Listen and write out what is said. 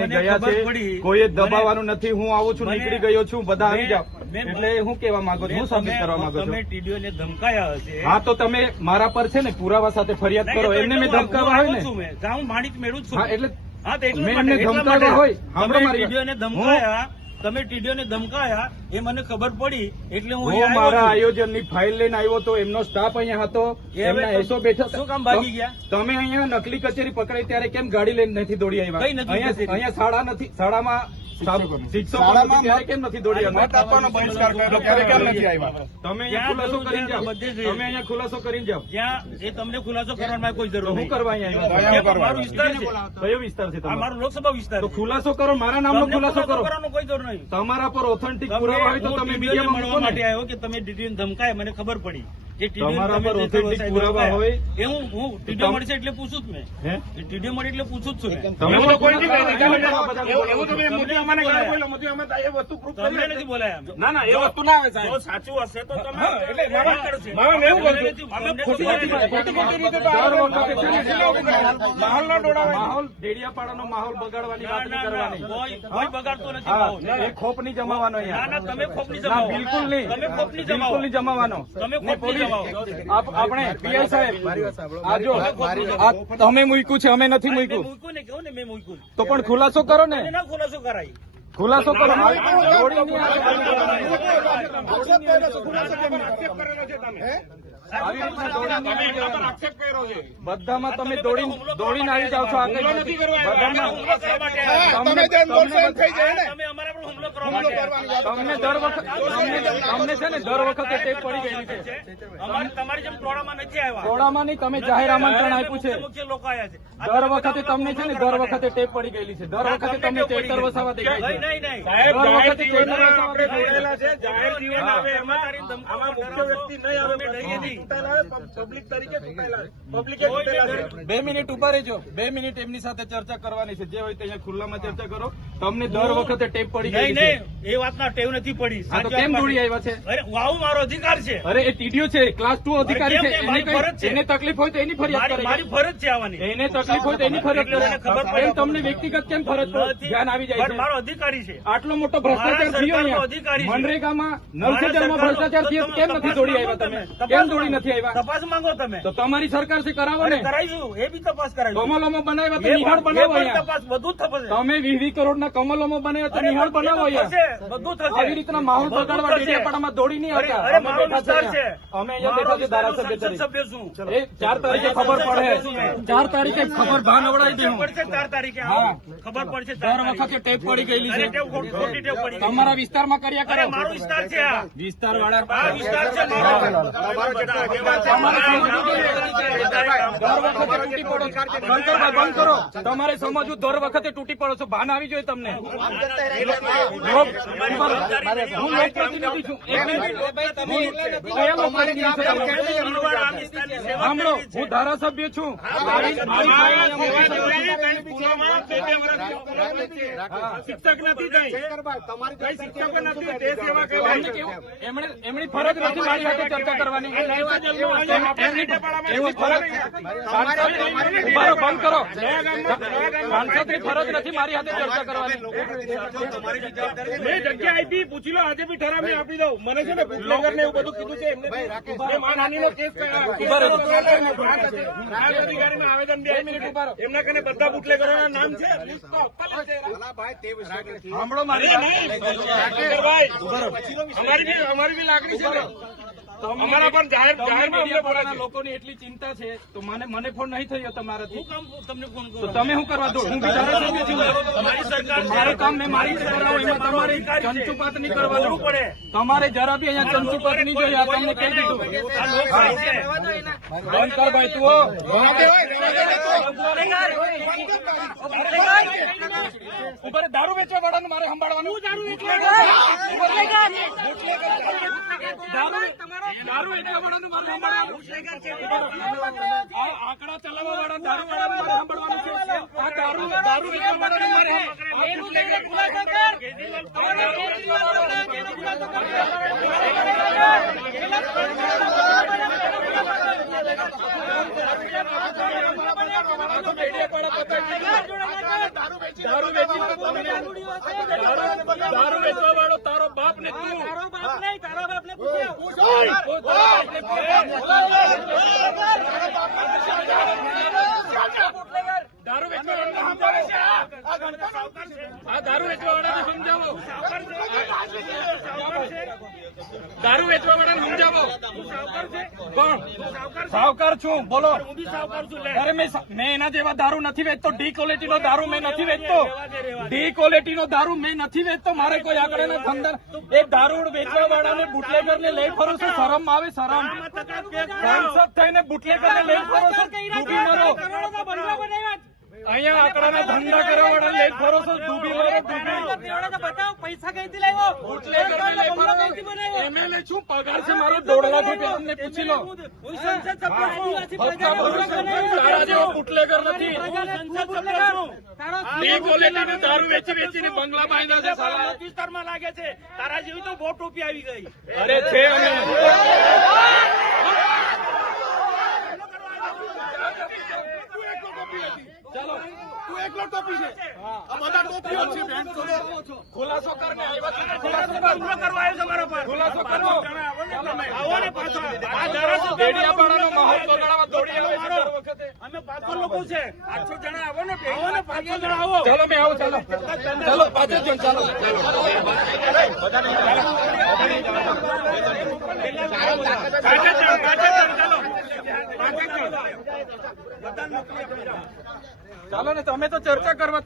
લઈને ગયા છે, કોઈએ દબાવવાનું નથી. હું આવું છું, નીકળી ગયો છું, બધા આવી જાઓ. એટલે હું કેવા માંગુ છું, હું સાબિત કરવા માંગુ છું. તમે ટીડીઓને ધમકાયા હશે. હા, તો તમે મારા પર છે ને પુરાવા સાથે ફરિયાદ કરો. એમને મેં ધમકાવા હોય ને, હું માણિક મેળવું છું. હા, એટલે મેં એમને ધમકાવા હોય. ટીડીઓને ધમકાયા, તમે ટીડીઓને ધમકાયા એ મને ખબર પડી એટલે હું મારા આયોજનની ફાઇલ લઈને આવ્યો તો એમનો સ્ટાફ અહીંયા હતો, એમના એસો બેઠા. શું કામ ભાગી ગયા? તમે અહીંયા નકલી કચેરી પકડાઈ ત્યારે કેમ ગાડી લઈને નથી દોડી આવ્યા? અહીંયા શાળા નથી, શાળામાં શિક્ષકો ત્યારે કેમ નથી દોડી આવ્યા? તમે અહીંયા ખુલાસો કરીને જાઓ. તમે અહીંયા ખુલાસો કરીને જાઓ. જ્યાં એ તમને ખુલાસો કરવાની કોઈ જરૂર હું કરવા અહીંયા મારો વિસ્તાર છે. કયો વિસ્તાર છે તમારો? મારો લોકસભા વિસ્તાર. તો ખુલાસો કરો, મારા નામનો ખુલાસો કરો. કોઈ જરૂર નહીં. તમારા પર ઓથેન્ટિક પુરાવા હોય તો તમે મીડિયામાં મળવા માટે આવ્યો કે તમે ટીડીઓને ધમકાય, મને ખબર પડી. તમારા પર ઓથેન્ટિક પુરાવા હોય એ હું ટીડીઓ મળશે એટલે પૂછું જ મેં. ટીડીઓ મળે એટલે પૂછું જ છું. તમે નથી બોલાયા. ના ના, એ વસ્તુ ના આવે સાહેબ. સાચું હશે તો તમે માહોલ ડેડિયાપાડાનો માહોલ બગાડવાની વાત નહીં કરવાની. કોઈ બગાડતો નથી. એ ખોપ નહીં જમાવાનો અહીંયા. તમે ખોપ નહીં જમાવો. બિલકુલ નહીં, તમે ખોપ નહીં બિલકુલ નહીં જમાવાનો. તમે ખોપ નહીં જમાવો. આપણે પીઆઈ સાહેબ આ જો તમે મૂક્યું છે, અમે નથી મૂક્યું. મૂક્યું ને કેવું ને મેં મૂક્યું. તો પણ ખુલાસો કરો ને. ના ખુલાસો કરાય. ખુલાસો કરો. બધામાં તમે દોડીને આવી જાવ છો. તમે અમારા પર હુમલો કરવા માટે તમને દર વખતે તમને છે ને દર વખતે ટેપ પડી ગયેલી છે. તમારી જેમ ટોળામાં નથી આવ્યા. ટોળામાં નહીં, તમે જાહેર આમંત્રણ આપ્યું છે. મુખ્ય લોકો આવ્યા છે. દર વખતે તમને છે ને દર વખતે ટેપ પડી ગયેલી છે. દર વખતે તમને ચેતર વસાવા દેખાય છે. નહીં નહીં સાહેબ, દર જાહેર વખતે ચેતર જીવનમાં વસાવા આપણે દેખાય જોડેલા છે. છે. જાહેર જીવન આવે એમાં આમાં મુખ્ય વ્યક્તિ નહીં આવે. પબ્લિક તરીકે પબ્લિકે 2 મિનિટ ઉભા રહેજો. 2 મિનિટ એમની સાથે ચર્ચા કરવાની છે. જે હોય તે અહીંયા ખુલ્લામાં ચર્ચા કરો. તમને દર વખતે ટેપ પડી ગઈ છે. નહીં, એ વાતના ટેવ નથી પડી. હા, તો કેમ દોડી આવ્યા છે? અરે આવું મારો અધિકાર છે. અરે એ ટીડીઓ છે, ક્લાસ 2 અધિકારી છે. એને તકલીફ હોય તો એની ફરિયાદ કરે. મારી ફરજ છે આવવાની. એને તકલીફ હોય તો એની ફરિયાદ કરે. કેમ તમને વ્યક્તિગત કેમ ફરજ પર ધ્યાન આવી જાય છે? મારો અધિકારી છે. આટલો મોટો ભ્રષ્ટાચાર થયો અહીંયા મનરેગામાં, નલ સે જલમાં ભ્રષ્ટાચાર થયો, કેમ નથી દોડી આવ્યા તમે? કેમ દોડી નથી આવ્યા? તપાસ માંગો તમે. તો તમારી સરકાર છે, કરાવો ને. કરાવીશું, એ બી તપાસ કરાવીશું. કમલોમાં બનાવ્યા તો નિહાળ બનાવો અહીંયા. તપાસ બધું થશે. તમે 20 કરોડના કમલોમાં બનાવ્યા તો નિહાળ બનાવો અહીંયા. બધું થશે. આવી રીતના માહોલ બગાડવા ડેડિયાપાડામાં દોડી નહીં આવતા. અરે મારો વિસ્તાર છે. અમે અહીંયા બેઠા છે ધારાસભ્ય તરીકે. સભ્ય છું. એ 4 તારીખે ખબર પડે. 4 તારીખે ખબર ભાન અવડાવી દે. પડશે 4 તારીખે. હા, ખબર પડશે. દર વખતે ટેપ પડી ગયેલી છે. ખોટી ટેવ પડી. તમારા વિસ્તારમાં કર્યા કરો. મારો વિસ્તાર છે આ. વિસ્તાર વાળા આ વિસ્તાર છે મારો. બંધ કરો. તમારે સમજવું, દર વખતે તૂટી પડો છો. ભાન આવી જોઈએ તમને. હું લોકપ્રતિનિધિ છું. સાંભળો, હું ધારાસભ્ય છું. શિક્ષક નથી એમની ફરજ નથી મારી સાથે ચર્ચા કરવાની. એવું ફરજ બંધ કરો. સાંસદની ફરજ નથી મારી સાથે ચર્ચા કરવાની. મેં જગ્યા આપી, પૂછી લો. આજે બી ઠરાવ આપી દઉં. મને છે ને બુટલેગર ને એવું બધું કીધું છે. એમને માનહાનિનો કેસ અધિકારીમાં આવેદન બી એમના કને બધા બુટલેગરોના નામ છે. સાંભળો મારી અમારી બી લાગણી છે. અમારા પણ જાહેર લોકોની એટલી ચિંતા છે તો મને ફોન નહીં થયો તમારાથી. તમને ફોન તો તમે શું કરવા દો? હું ધારાસભ્ય છું. મારી સરકાર મારું કામ મેં મારી રીતે કરાવું. એમાં તમારે ચંચુપાત નહીં કરવાનું પડે. તમારે જરા બી અહીંયા ચંચુપાત નહીં જોઈએ. આ તમને કહી દીધું. બંધ કર ભાઈ તું. ઉપર દારૂ વેચવા વાળાનું મારે સંભાળવાનું. દારૂ વેચવા વાળાનું મારે સંભાળવાનું. આંકડા ચલાવવા વાળા દારૂ વાળાનું મારે સંભાળવાનું છે. આ દારૂ વેચવા વાળાનું મારે ખુલાસો દારૂ વેચવા વાળો તારો બાપ ને તું દારૂ વેચવા આ દારૂ વેચવા વાળાને સમજાવો. દારૂ વેચવા વાળાને સમજાવો. કોણ સાવકાર છું? બોલો. અરે મેં એના જેવા દારૂ નથી વેચતો. ડી ક્વોલિટી નો દારૂ મેં નથી વેચતો. ડી ક્વોલિટી નો દારૂ મેં નથી વેચતો. મારે કોઈ આગળ ધંધા એ દારૂ વેચવા વાળાને બુટલેગર ને લઈ ફરો છો? શરમ આવે? શરમ? સાંસદ થઈને બુટલેગર ને લઈ ફરો છો? ડૂબી મરો. અહીંયા આંકડાના ધંધા કરવા વાળા લઈ ફરો છો? ડૂબી મરો. બતાવો પૈસા કઈથી લાવ્યો? બુટલેગર ને લઈ ફરો. એમએલએ છું, પગાર છે મારો 1.5 લાખ રૂપિયા. અમને પૂછી લો. તારા જેવો બુટલેગર નથી. ડી ક્વોલિટીનું દારૂ વેચીને બંગલા બાંધ્યા છે સાલા. વિસ્તારમાં લાગે છે. તારા જેવી તો બહુ ટોપી આવી ગઈ. અરે છે અમે. ચાલો તું એકલો ટોપી છે. આ બધા ટોપીઓ છે. ખુલાસો કરને આવ્યા છે. ખુલાસો કરવા આવ્યો છે મારા પર. ખુલાસો કરો. આવો ને પાછા. આ ધારાસભ્ય ડેડિયાપાડાનો માહોલ બગાડવા દોડી આવે છે દર વખતે. અમે 500 લોકો છે. 800 જણા આવો ને. આવો ને 500 જણા આવો. ચાલો મેં આવું. ચાલો ચાલો 5 જણ. ચાલો ચાલો ને તમે તો ચર્ચા કરવા